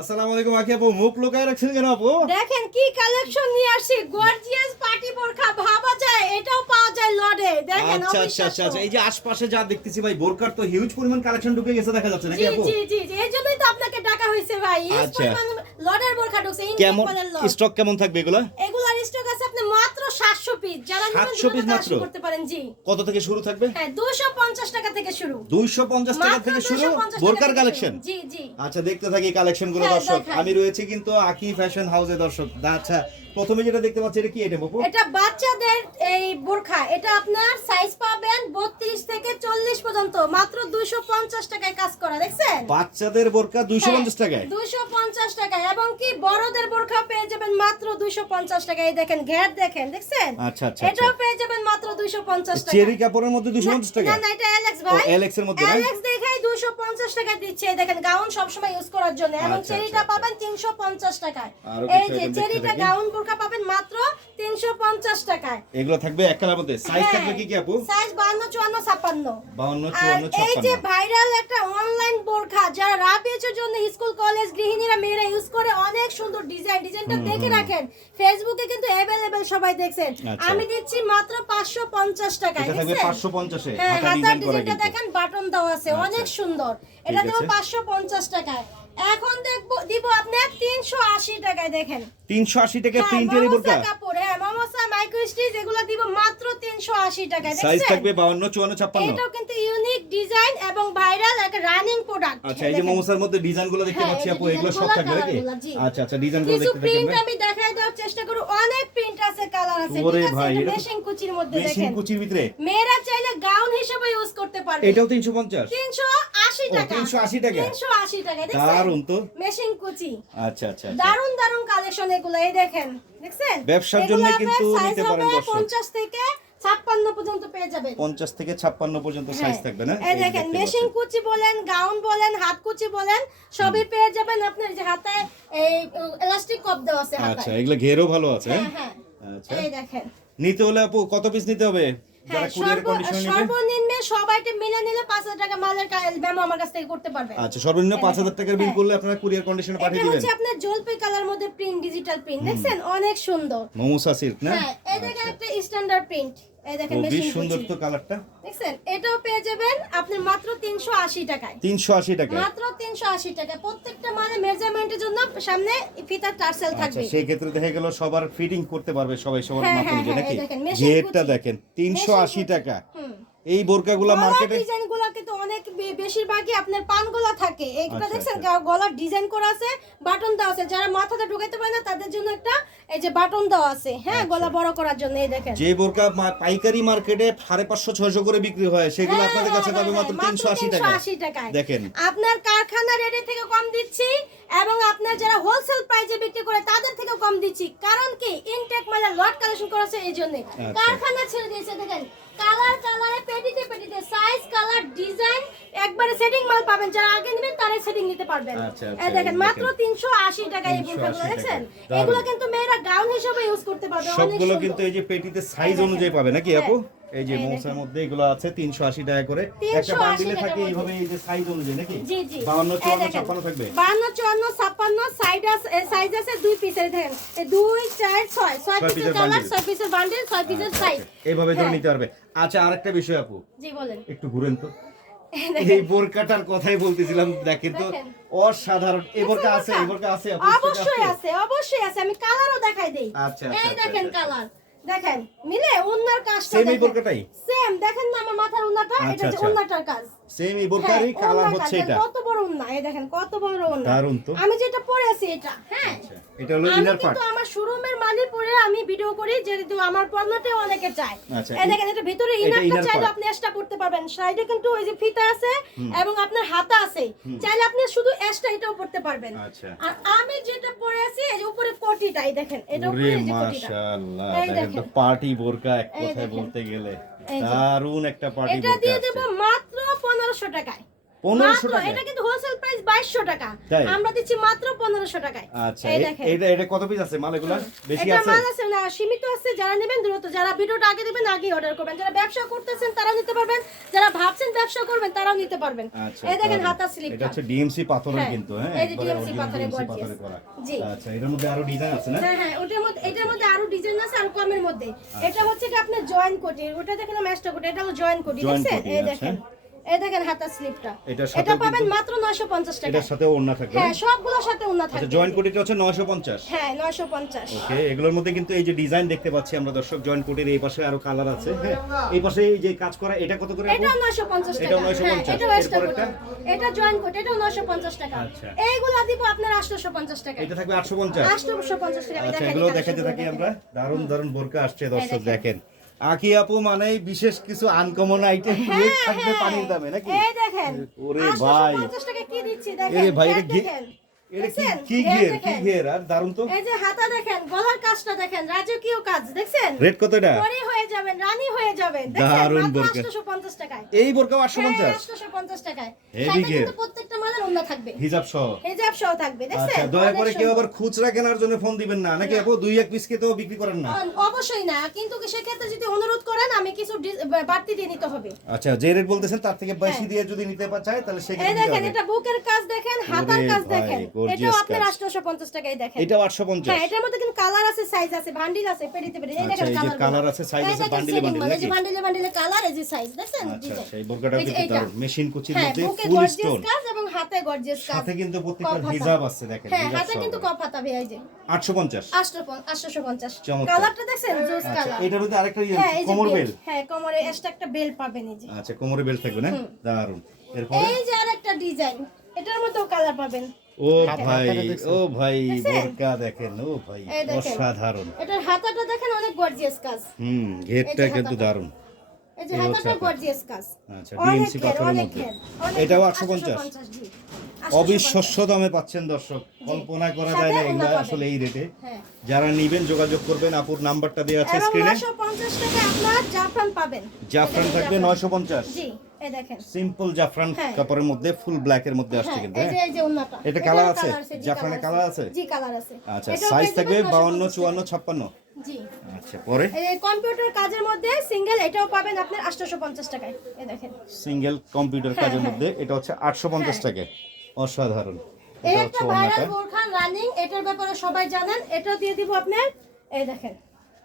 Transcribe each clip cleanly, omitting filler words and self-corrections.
আসসালামু আলাইকুম আকি আপু, মুখ লুকায় রাখছেন কেন আপু? দেখেন কি কালেকশন নিয়ে আসছি, গর্জিয়াস পার্টি বোরকা ভাবা যায়, এটাও পাওয়া যায় লডে। দেখেন আচ্ছা আচ্ছা আচ্ছা আচ্ছা, এই যে আশপাশে যা দেখতেছি ভাই, বোরকার তো হিউজ পরিমাণ কালেকশন ঢুকে গেছে দেখা যাচ্ছে নাকি জি আপু? জি জি জি, এই জন্যই তো আপনাকে ডাকা হয়েছে ভাই। এই আচ্ছা। পরিমাণ লডের বোরকা ঢুকছে, কেমন ইনটেক লড। স্টক কেমন থাকবে এগুলা? এগুলার স্টক আছে আপনি মাত্র 700 পিস, যারা নেবেন 700 পিস মাত্র? করতে পারেন। জি, কত থেকে শুরু থাকবে? হ্যাঁ 250 টাকা থেকে শুরু। 250 টাকা মাত্র থেকে শুরু 250 টাকা বোরকার থেকে কালেকশন। শুরু। জি জি, আচ্ছা, দেখতে থাকি কালেকশন গুলো হ্যাঁ, দর্শক। দেখাই। আমি রয়েছে কিন্তু আকি ফ্যাশন হাউসে দর্শক। আচ্ছা, প্রথমে যেটা দেখতে পাচ্ছি এটা কি এটা আপু? এটা বাচ্চাদের এই বোরখা, এটা আপনার সাইজ পাবেন 32 থেকে 40 পর্যন্ত, মাত্র 250 টাকায় কাজ করা। দেখছেন বাচ্চাদের বোরকা 250 টাকায়? 250 টাকায়, এবং কি বড়দের বোরখা পেয়ে যাবেন মাত্র 250 টাকায়। দেখেন ঘের, দেখেন, দেখছেন? আচ্ছা আচ্ছা এটাও আচ্ছা, পেয়ে যাবেন মাত্র 250 টাকা। চেরি কাপড়ের মধ্যে 250 টাকা? না না, এটা এলেক্স ও ভাই, এলেক্স এর মধ্যে না? এলেক্স দেখাই 250 টাকা দিচ্ছে। এই দেখেন গাউন সব সময় ইউজ করার জন্য, এবং আচ্ছা, চেরিটা আচ্ছা, পাবেন 350 টাকায়। আরো এই কিছু যে item দেখতে চেরিটা থাকি। গাউন বোরখা পাবেন মাত্র 350 টাকায়। এগুলো থাকবে এক কালার মধ্যে। সাইজ হ্যাঁ, থাকবে কি কি আপু? সাইজ 52 54 56। 52 আর 54 এই যে 56। ভাইরাল একটা অনলাইন বোরখা, যারা রাবিয়ার জন্য স্কুল কলেজ গৃহিণীরা মেয়েরা ইউজ করে, অনেক সুন্দর ডিজাইনটা দেখে রাখেন। ফেসবুকে কিন্তু अवेलेबल সবাই দেখছেন। আচ্ছা। আমি দিচ্ছি মাত্র 550 টাকায়। এটা থাকবে দেখছেন 550 এ। হ্যাঁ, হাতা হাতার ডিজাইন করা ডিজাইনটা কিন্তু। দেখেন, বাটন দেওয়া আছে, আচ্ছা, অনেক সুন্দর। এটা দেব আছে। 550 টাকায়। এখন দিব আপনি 380 টাকায়। দেখেন 380 টাকা হ্যাঁ, প্রিন্টের এই বোরকা? মামা কাপড়, হ্যাঁ মামা মাইক্রো স্টিচ, এগুলো দিব মাত্র 380 টাকায়। সাইজ দেখছেন থাকবে 52 54 56। এটাও কিন্তু ইউনিক ডিজাইন এবং ভাইরাল একটা রানিং প্রোডাক্ট। আচ্ছা, এই যে মোমোসার মধ্যে ডিজাইনগুলো দেখতে হ্যাঁ, পাচ্ছি এই যে আপু, এগুলো সব ডিজাইনগুলো, থাকবে নাকি? কালারগুলো, জি। আচ্ছা আচ্ছা, ডিজাইনগুলো কিছু দেখতে থাকি প্রিন্ট আমরা। আমি দেখাই দেওয়ার চেষ্টা করব, অনেক প্রিন্ট আছে, কালার আছে। ওরে ঠিক আছে, ভাই, এটা এটা তো মেশিং কুচির মধ্যে মেশিন দেখেন। কুচির ভিতরে? মেয়েরা চাইলে গাউন হিসেবে ইউজ করতে পারবে। এটাও 350? 380 ও, টাকা। 380 টাকা? 380 টাকা। দেখছেন দারুন তো। মেশিং কুচি, আচ্ছা আচ্ছা আচ্ছা। দারুন দারুন কালেকশন এগুলো। এই দেখেন, দেখছেন? ব্যবসার এগুলো জন্য আপনার কিন্তু size নিতে পারেন হবে দর্শক। 50 থেকে 56 পর্যন্ত পেয়ে যাবেন। 50 থেকে 56 পর্যন্ত সাইজ হ্যাঁ। থাকবে না? এই দেখেন মেশিং কুচি বলেন, গাউন বলেন, হাত কুচি বলেন, সবই পেয়ে যাবেন। আপনার যে হাতে এই ইলাস্টিক কপ দেওয়া আছে আচ্ছা, হাতায়। এগুলো ঘেরও ভালো আছে। হ্যাঁ হ্যাঁ, আচ্ছা, এই দেখেন। নিতে হলে আপু কত পিস নিতে হবে? যারা হ্যাঁ, কুরিয়ার কন্ডিশনে নেবে? সর্বনিম্ন সব আইটেম মিলে নিলে 5000 টাকা মালের মেমো আমার কাছ থেকে করতে পারবেন। আচ্ছা, সর্বনিম্ন এই 5000 দেখেন, টাকার বিল হ্যাঁ। করলে আপনারা কুরিয়ার কন্ডিশনে এটা পাঠিয়ে দিবেন। হচ্ছে আপনার জলপাই কালার মধ্যে প্রিন্ট, ডিজিটাল প্রিন্ট, দেখছেন অনেক সুন্দর। মোমোসা সিল্ক না? হ্যাঁ, এই দেখেন একটা স্ট্যান্ডার্ড প্রিন্ট। এই দেখেন খুবই মেশিন সুন্দর কুচি, তো কালারটা। দেখছেন? এটাও পেয়ে যাবেন আপনি মাত্র 380 টাকায়। 380 টাকা? মাত্র 380 টাকা। প্রত্যেকটা মানে মেজারমেন্টের জন্য সামনে ফিতার টার্সেল আচ্ছা, থাকবে। সেই ক্ষেত্রে দেখা গেল সবার ফিটিং করতে পারবে সবাই সবার হ্যাঁ, মাপ হ্যাঁ, অনুযায়ী হ্যাঁ, নাকি? এই দেখেন, মেশিন ঘেরটা কুচি। দেখেন মেশিন 380 কুচি। টাকা। হুম। এই বোরকাগুলো মার্কেটে ডিজাইনগুলো কিন্তু অনেক বেশিরভাগই আপনার পানগুলো থাকে। এইটা আচ্ছা, দেখছেন আচ্ছা। গলার ডিজাইন করা আছে, বাটন দেওয়া আছে। যারা মাথাতে ঢুকাইতে পারে না তাদের জন্য একটা এই যে বাটন দেওয়া আছে, হ্যাঁ, আচ্ছা। গলা বড় করার জন্য। এই দেখেন যে বোরকা পাইকারি মার্কেটে 550 600 করে বিক্রি হয়, সেগুলো হ্যাঁ, আপনাদের হ্যাঁ, কাছে পাবে হ্যাঁ, মাত্র 380 টাকা। 380 টাকায়। দেখেন আপনার কারখানা রেটে থেকে কম দিচ্ছি, এবং আপনার যারা হোলসেল প্রাইসে বিক্রি করে তাদের থেকে কম দিচ্ছি। কারণ কি, ইনটেক মানে লট কালেকশন করেছে, এই জন্য আচ্ছা। কারখানা ছেড়ে দিয়েছে। দেখেন কালারে পেটিতে সাইজ কালার ডিজাইন একবারে সেটিং মাল পাবেন। যারা আগে নেবেন তারাই সেটিং নিতে পারবেন। আচ্ছা, আচ্ছা, এই দেখেন এই মাত্র দেখেন। 380 টাকা এই 380 বোরকাগুলো, টাকা। দেখছেন? দারুণ। এগুলো কিন্তু মেয়েরা গাউন হিসেবে ইউজ করতে পারবে। অনেক সবগুলো সুন্দর। কিন্তু এই যে পেটিতে সাইজ দেখেন। অনুযায়ী পাবে নাকি হ্যাঁ। আপু? এই যে এই মোমোসার দেখেন। মধ্যে এগুলো আছে 380 টাকা করে। 380 একটা বান্ডিলে টাকার থাকে মধ্যে। এইভাবে এই যে সাইজ অনুযায়ী নাকি? জি জি, 52 এই 54 দেখেন। 56 থাকবে? 52 54 56 সাইজ আছে 2 পিসের। দেখেন 2 4 6 পিসের পিসের কালার, বান্ডিল। 6 পিসের বান্ডিল, 6 পিসের আচ্ছা, সাইজ। আচ্ছা। এইভাবে ধরে হ্যাঁ। নিতে পারবে। আচ্ছা, আরেকটা বিষয় আপু, জি বলেন। একটু ঘুরেন তো। দেখেন। এই বোরকাটার কথাই বলতেছিলাম, দেখেন তো দেখেন। অসাধারণ। এই বোরকা আছে, এই বোরকা আছে আপু? অবশ্যই আছে, অবশ্যই আছে। আমি কালারও দেখাই দেই। আচ্ছা, এই আচ্ছা, দেখেন আচ্ছা। কালার, দেখেন মিলে ওন্নার কাজটা সেম এই দেখেন। বোরকাটাই? সেম, দেখেন না আমার মাথার ওন্নাটা, এটা আচ্ছা, হচ্ছে আচ্ছা। ওন্নাটার কাজ। সেম এই বোরকারই হ্যাঁ, কালার ওন্নার হচ্ছে কাজ। এটা। কত বড় ওন্না, এই দেখেন কত বড় ওন্না। দারুণ তো। আমি যেটা পরে আছি এটা, হ্যাঁ। আচ্ছা, এটা হলো আমি ইনার পার্ট। কিন্তু আমার শোরুমের মালিক পরে আমি ভিডিও করি, যেহেতু আমার পণ্যতে অনেকে চায়। আচ্ছা, এই দেখেন এটা ভিতরে এটা ইনারটা inner চাইলে part। আপনি এক্সট্রা করতে পারবেন। সাইডে কিন্তু ওই যে ফিতা আছে এবং আপনার হাতা আছে, চাইলে আপনি শুধু এক্সট্রা এটাও করতে পারবেন। আচ্ছা। আর আমি যেটা পরে আছি এই যে উপরে কোটিটাই দেখেন, এটা উপরে ওরে এই যে কোটিটা। মাশাআল্লাহ, এই দেখেন তো দেখেন। পার্টি বোরকা এক এই কথায় দেখেন। বলতে গেলে। এই যে। দারুণ একটা পার্টি এটা বোরকা দিয়ে আছে। দেব মাত্র 1500 টাকায়। 1500 টাকা। এটা কিন্তু হোলসেল প্রাইস 2200 টাকা, তাই? আমরা দিচ্ছি মাত্র 1500 টাকায়। আচ্ছা, এই দেখেন এটা কত পিস আছে মাল এগুলা? বেশি এটা আছে? মাল আছে না, সীমিত আছে। যারা নেবেন দ্রুত, যারা ভিডিওটা আগে দিবেন আগে অর্ডার করবেন, যারা ব্যবসা করতেছেন তারাও নিতে পারবেন, যারা ভাবছেন ব্যবসা করবেন তারাও নিতে পারবেন। আচ্ছা, এই দেখেন দারুণ। হাতা স্লিপ, এটা হচ্ছে ডিএমসি পাথরের হ্যাঁ, কিন্তু, হ্যাঁ, এই যে একবারে DMC original পাথরের DMC gorgeous। পাথরে করা। জি। আচ্ছা, এটার মধ্যে আরো ডিজাইন আছে না? হ্যাঁ হ্যাঁ, এটার মধ্যে আরো ডিজাইন আছে আর কমের মধ্যে। এটা হচ্ছে কি আপনার জয়েন্ট কোটি, ওটা দেখেন ম্যাস্টার কোটি, এটা হলো জয়েন্ট কোটি, Joint দেখছেন? কোটি, এই আচ্ছা। দেখেন, এই দেখেন হাতা স্লিপটা, এটার সাথে এটা পাবেন কিন্তু- মাত্র 950 টাকা। এটার সাথে ওড়না থাকবে না? হ্যাঁ, সবগুলোর সাথে ওন্না আচ্ছা, থাকবে। জয়েন্ট কোটিটা হচ্ছে 950। হ্যাঁ 950। ওকে, এগুলোর মধ্যে কিন্তু এই যে ডিজাইন দেখতে পাচ্ছি আমরা দর্শক, জয়েন্ট কোটের এই পাশে আরো কালার আছে, হ্যাঁ, এই পাশে এই যে কাজ করা, এটা কত করে? এটাও 950 টাকা। এটাও হ্যাঁ, 950, এটাও এক্সট্রা এরপরেরটা? কোটি, এটা জয়েন্ট কোটি, এটাও 950 টাকা। আচ্ছা। এইগুলা দিব আপনার 850 টাকা। এটা থাকবে 850। 850 টাকা। আমি আচ্ছা, দেখাই এগুলো দিই দেখাতে থাকি কালেকশনগুলো আমরা। দারুণ দারুণ বোরকা আসছে দর্শক, দেখেন। দেখেন। আকি আপু মানে বিশেষ কিছু আনকমন আইটেম হ্যাঁ, থাকবে হ্যাঁ। পানির দামে নাকি? এই দেখেন, ওরে ভাই, 850 টাকা কি দিচ্ছি দেখেন। এরে ভাই, ঘের এটা দেখেন। এটা কি দেখছেন? কি ঘের ঘের, কি দেখেন। ঘের, আর দারুণ তো। এই যে হাতা দেখেন, গলার কাজটা দেখেন, রাজকীয় কাজ দেখছেন? রেট কত এটা? পরি হয়ে যাবেন, রানী হয়ে যাবেন, দেখছেন? দারুণ মাত্র বোরকা। 850 টাকায়। এই বোরকাও হ্যাঁ, 850? 850 টাকায়। Heavy সাথে ঘের। কিন্তু প্রত্যেকটা মালের ওন্না থাকবে, হিজাব সহ। হিজাব সহ থাকবে, দেখছেন? আচ্ছা, দয়া করে অনেক কেউ সুন্দর। আবার খুচরা কেনার জন্য ফোন দিবেন না নাকি আপু? 2-1 পিস কে তো বিক্রি করেন না? অবশ্যই না, কিন্তু সেক্ষেত্রে যদি অনুরোধ করেন আমি কিছু বাড়তি দিয়ে নিতে হবে। আচ্ছা, যে রেট বলতেছেন তার থেকে বেশি হ্যাঁ। দিয়ে যদি নিতে চায় তাহলে এই সেক্ষেত্রে দিতে দেখেন, হবে। এটা বুকের কাজ দেখেন, হাতার ওরে কাজ ভাই, দেখেন, gorgeous এটাও আপনার কাজ। 850 টাকায় দেখেন। এটাও 850? হ্যাঁ, এটার মধ্যে কিন্তু কালার আছে, সাইজ আছে, বান্ডিল আছে, পেরিতে পেরি। এই আচ্ছা, দেখেন এই যে কালার, কালার আছে, সাইজ আছে, বান্ডিলে বান্ডিলে এই যে নাকি? বান্ডিলে বান্ডিলে কালার, এই যে সাইজ দেখছেন? আচ্ছা, ডিজাইন। সেই বোরকাটাও এই যে কিন্তু এইটা। দারুণ, মেশিন কুচির হ্যাঁ, মধ্যে বুকে ফুল গর্জিয়াস স্টোন, কাজ এবং হাতে গর্জিয়াস কাজ। সাথে কিন্তু প্রত্যেকটা কপ হাতা। হিজাব আছে, দেখেন হ্যাঁ, হিজাব হাতে সহ। কিন্তু কপ হাতা ভাই, এই যে 850? 850। চমৎকার। কালারটা দেখছেন? জোস আচ্ছা, কালার। এটার মধ্যে আরেকটা হ্যাঁ, এই যে কোমর বেল। বেল। হ্যাঁ, কোমরে এক্সট্রা একটা বেল পাবেন, এই যে। আচ্ছা, কোমরে বেল থাকবে না? দারুণ। এরপরে এই যে আরেকটা ডিজাইন, এটার মধ্যেও কালার পাবেন। ও ভাই, ও ভাই, দেখছেন? বোরকা দেখেন, ও ভাই, এই দেখেন। অসাধারণ। এটার হাতাটা দেখেন, অনেক গর্জিয়াস কাজ। ঘেরটা এই যে কিন্তু হাতাটা। দারুণ। এই যে এই হচ্ছে হাতাটা হাতা। গর্জিয়াস কাজ। আচ্ছা, অনেক DMC ঘের, পাথরের অনেক মধ্যে। ঘের, অনেক এটাও ঘের। 850? 850, জি। অবিশ্বাস্য দামে পাচ্ছেন দর্শক, কল্পনা করা যায় না সাথে এগুলা ওড়না আসলে এই রেটে। হ্যাঁ। যারা নিবেন যোগাযোগ করবেন, আপুর নাম্বারটা দেওয়া আছে এবং স্ক্রিনে। 950 টাকা আপনার জাফরান পাবেন। জাফরান এই দেখেন, থাকবে জাফরান। 950? জি, এই দেখেন। সিম্পল জাফরান হ্যাঁ। কাপড়ের মধ্যে ফুল ব্ল্যাক এর মধ্যে আসছে হ্যাঁ, কিন্তু, এই যে হ্যাঁ। এই যে ওন্নাটা। এটা এটাও কালার আছে? জি, জাফরানের কালার আছে? জি, কালার আছে। আচ্ছা, এটাও সাইজ পেয়ে থাকবে যাবেন 52, 950 54, 56? জি। আচ্ছা, পরে এই কম্পিউটার কাজের মধ্যে সিঙ্গেল, এটাও পাবেন আপনার 850 টাকায়। এই দেখেন, সিঙ্গেল কম্পিউটার হ্যাঁ, কাজের হ্যাঁ। মধ্যে এটা হচ্ছে 850 হ্যাঁ। টাকায়। অসাধারণ। এই এটা একটা হচ্ছে ভাইরাল ওড়নাটা। বোরখা রানিং, এটার ব্যাপারে সবাই জানেন। এটা দিয়ে দিব আপনার, এই দেখেন।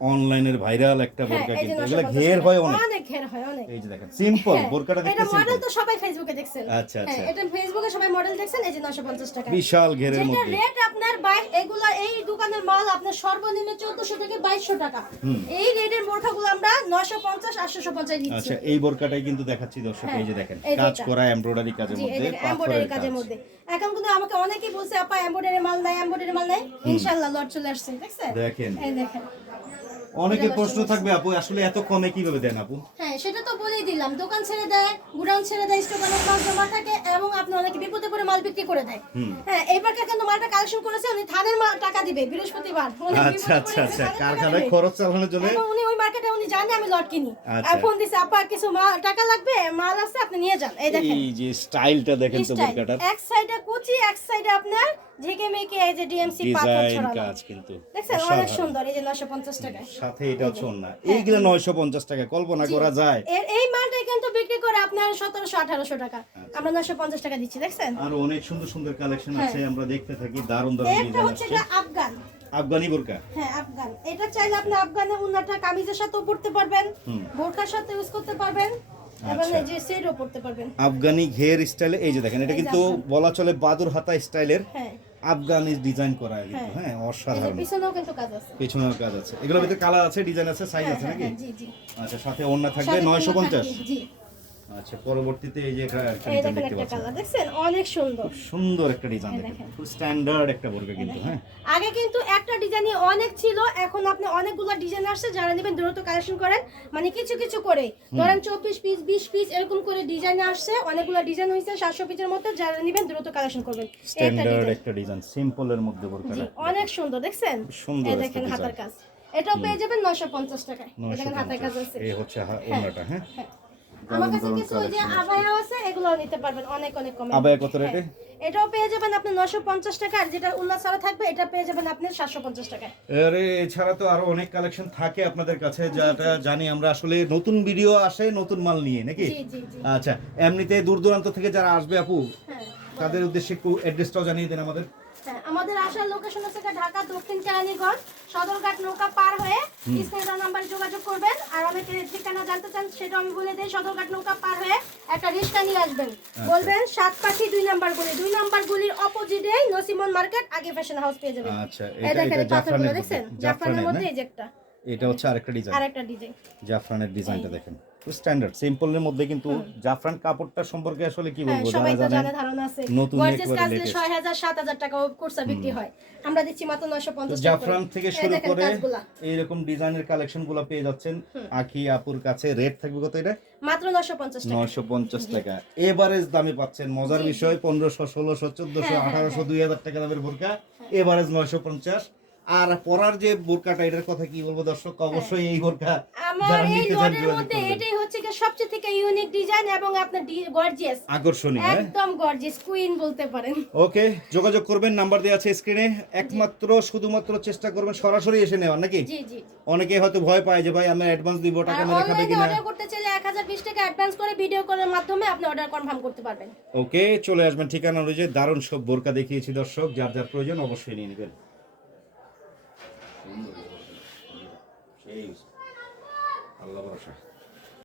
অনলাইনের ভাইরাল একটা হ্যাঁ, বোরকা এই যে কিন্তু, 950 এগুলা ঘের হয় অনেক। অনেক ঘের হয়, অনেক। এই যে দেখেন সিম্পল হ্যাঁ, বোরকাটা দেখতে এটা মডেল সিম্পল, তো সবাই ফেসবুকে দেখছেন। আচ্ছা, আচ্ছা। হ্যাঁ, এটা ফেসবুকে সবাই মডেল দেখছেন। এই যে 950 টাকা। বিশাল ঘেরের যেটা মধ্যে। রেট আপনার এগুলা এই দোকানের মাল আপনার সর্বনিম্ন 1400 থেকে 2200 টাকা। এই রেটের বোরখাগুলো আমরা 950 850 দিচ্ছি। আচ্ছা, এই বোরকাটাই কিন্তু দেখাচ্ছি দর্শক, হ্যাঁ, এই যে দেখেন এই যে কাজ এটা। করা এমব্রয়ডারি কাজের জি, এই মধ্যে, দেখেন এমব্রয়ডারি পাথরের কাজের কাজ। মধ্যে। এখন কিন্তু আমাকে অনেকেই বলছে আপা এমব্রয়ডারি মাল নাই, এমব্রয়ডারি মাল নাই। ইনশাআল্লাহ লট চলে আসছে, দেখছেন? দেখেন। এই দেখেন। অনেকের প্রশ্ন থাকবে আপু আসলে এত কমে কিভাবে দেন আপু? হ্যাঁ, সেটা তো বলেই দিলাম। দোকান ছেড়ে দেয়, গুডাউন ছেড়ে দেয়, স্টক অনেক মাল জমা থাকে এবং আপনি অনেকে বিপদে পড়ে মাল বিক্রি করে দেয়। হ্যাঁ, এইবারকে কিন্তু মালটা কালেকশন করেছে, উনি থানের মাল টাকা দিবে বৃহস্পতিবার। উনি আচ্ছা, বিপদে আচ্ছা, পড়ে আচ্ছা, থানের টাকা কারখানায় দিবে। খরচ চালানোর জন্য। এবং উনি ওই মার্কেটে উনি জানে আমি লট কিনি। আচ্ছা। আর ফোন দিছে আপা কিছু টাকা লাগবে, মাল আছে আপনি নিয়ে যান। এই দেখেন এই যে স্টাইলটা দেখেন তো স্টাইল। বোরকাটার, এক সাইডে কুচি, এক সাইডে আপনার ঝেঁকে মেকে এই যে ডিএমসি পাথর ডিজাইন ছড়ানো। কাজ কিন্তু দেখছেন অনেক অসাধারণ। সুন্দর। এই যে 950 টাকায়। সাথে এটা হচ্ছে না, এইগুলা 950 টাকা, কল্পনা করা যায়? এই মালটাই কিন্তু বিক্রি করে আপনার 1700 1800 টাকা, আমরা 950 টাকা দিচ্ছি, দেখছেন? আর অনেক সুন্দর সুন্দর কালেকশন হ্যাঁ। আছে, আমরা দেখতে থাকি, দারুণ দারুণ একটা ডিজাইন হচ্ছে আসছে। এটা আফগান। আফগানি বোরকা, হ্যাঁ, আফগান। এটা চাইলে আপনি আফগানের উন্নাটা কামিজের সাথেও পরতে পারবেন, বোরখার সাথে ইউজ করতে পারবেন এবং আচ্ছা। এই যে সেটও পরতে পারবেন। আফগানি ঘের স্টাইলে, এই যে দেখেন এটা এই যে কিন্তু বলা চলে বাদুর হাতা স্টাইলের হ্যাঁ, আফগানি ডিজাইন করা কিন্তু, হ্যাঁ। হ্যাঁ, এই যে অসাধারণ। পিছনেও কিন্তু কাজ আছে। পেছনের কাজ আছে, এগুলোর ভিতরে কালার আছে, ডিজাইন আছে, সাইজ হ্যাঁ, আছে হ্যাঁ, নাকি? হ্যাঁ, জি জি। আচ্ছা, সাথে ওড়না থাকবে সাথে 950। থাকে, জি। আচ্ছা, পরবর্তীতে এই যে একটা এই ডিজাইন দেখেন দেখতে একটা পাচ্ছেন, কালার, দেখছেন অনেক সুন্দর। সুন্দর একটা ডিজাইন এই দেখেন, দেখেন। খুব স্ট্যান্ডার্ড একটা বোরকা কিন্তু, হ্যাঁ। আগে কিন্তু একটা ডিজাইনই অনেক ছিল, এখন আপনি অনেকগুলো ডিজাইন আসছে। যারা নেবেন দ্রুত কালেকশন করেন, মানে কিছু কিছু করে ধরেন 24 পিস 20 পিস এরকম করে ডিজাইন আসছে, অনেকগুলো ডিজাইন হয়েছে 700 পিসের মধ্যে। যারা নেবেন দ্রুত কালেকশন করবেন। এই একটা স্ট্যান্ডার্ড ডিজাইন, একটা ডিজাইন, সিম্পলের মধ্যে জি বোরকাটা অনেক সুন্দর, দেখছেন? সুন্দর এই একটা দেখেন হাতার ডিজাইন। কাজ, এটাও পেয়ে যাবেন 950 টাকায়। এই দেখেন হাতার কাজ 950, আছে। এই হচ্ছে ওড়নাটা, হ্যাঁ। হ্যাঁ, আমার কাছে কিছু ওই যে আবায়া আছে, এগুলোও নিতে পারবেন অনেক অনেক কমে। আবায়া কত রেটে? এটাও পেয়ে যাবেন আপনি 950 টাকা, আর যেটা উল্লা ছাড়া থাকবে এটা পেয়ে যাবেন আপনি 750 টাকায়। আরে এছাড়া তো আরো অনেক কালেকশন থাকে আপনাদের কাছে, যেটা জানি আমরা। আসলে নতুন ভিডিও আসে নতুন মাল নিয়ে নাকি? জি জি জি। আচ্ছা, এমনিতে দূর দূরান্ত থেকে যারা আসবে আপু, হ্যাঁ তাদের উদ্দেশ্যে একটু অ্যাড্রেসটাও জানিয়ে দেন আমাদের। হ্যাঁ, আমাদের আসার লোকেশন হচ্ছে ঢাকা দক্ষিণ কেরানীগঞ্জ সদরঘাট নৌকা পার হয়ে স্ক্রিনের নাম্বারে যোগাযোগ করবেন। আর অনেকে ঠিকানা জানতে চান সেটা আমি বলে দেই, সদরঘাট নৌকা পার হয়ে একটা রিক্সা নিয়ে আসবেন, বলবেন সাতপাখি 2 নাম্বার গলি, 2 নাম্বার গলির অপোজিটে নসিমন মার্কেট, আগে ফ্যাশন হাউস পেয়ে যাবেন। আচ্ছা, এই দেখেন এই পাথরগুলো জাফরানের দেখছেন, মধ্যে, জাফরানের মধ্যে না? এই যে একটা, এটা হচ্ছে আরেকটা ডিজাইন, আরেকটা ডিজাইন। জাফরানের ডিজাইনটা দেখেন, স্ট্যান্ডার্ড সিম্পলের মধ্যে, কিন্তু জাফরান কাপড়টা সম্পর্কে আসলে কি হ্যাঁ, বলবো, সবাই যারা তো জানেন জানে, ধারণা আছে। নতুন গর্জিয়াস একেবারে কাজ দিয়ে latest। 6000 7000 টাকা কোর্সা বিক্রি হয়, আমরা দিচ্ছি মাত্র 950 টাকা। জাফরান থেকে এই শুরু দেখেন করে কাজগুলা। এইরকম ডিজাইনের কালেকশন গুলো পেয়ে যাচ্ছেন আখি আপুর কাছে। রেট থাকবে কত এটা? মাত্র 950 টাকা। 950 টাকা এভারেজ দামে পাচ্ছেন। মজার বিষয় 1500 1600 1400 1800 2000 টাকা দামের বোরকা এভারেজ 950। আর পরার যে বোরকাটা, এটার কথা কি বলবো দর্শক, অবশ্যই এই বোরকা আমার যারা এই নিতে চান লটের যোগাযোগ মধ্যে করবেন। এটাই হচ্ছে কি সবচেয়ে থেকে ইউনিক ডিজাইন এবং আপনার গর্জিয়াস, আকর্ষণীয়। একদম গর্জিয়াস কুইন বলতে পারেন। ওকে, যোগাযোগ করবেন, নাম্বার দেওয়া আছে স্ক্রিনে। একমাত্র শুধুমাত্র চেষ্টা করবেন সরাসরি এসে নেওয়ার নাকি? জি জি। অনেকে হয়তো ভয় পায় যে ভাই আমরা অ্যাডভান্স দিব, টাকা আর মেরে খাবে অনলাইনে কিনা। অর্ডার করতে চাইলে 1020 টাকা অ্যাডভান্স করে ভিডিও কলের মাধ্যমে আপনি অর্ডার কনফার্ম করতে পারবেন। ওকে, চলে আসবেন ঠিকানা অনুযায়ী। দারুণ সব বোরকা দেখিয়েছি দর্শক, যার যার প্রয়োজন অবশ্যই নিয়ে নেবেন। আল্লাহ ভরসা।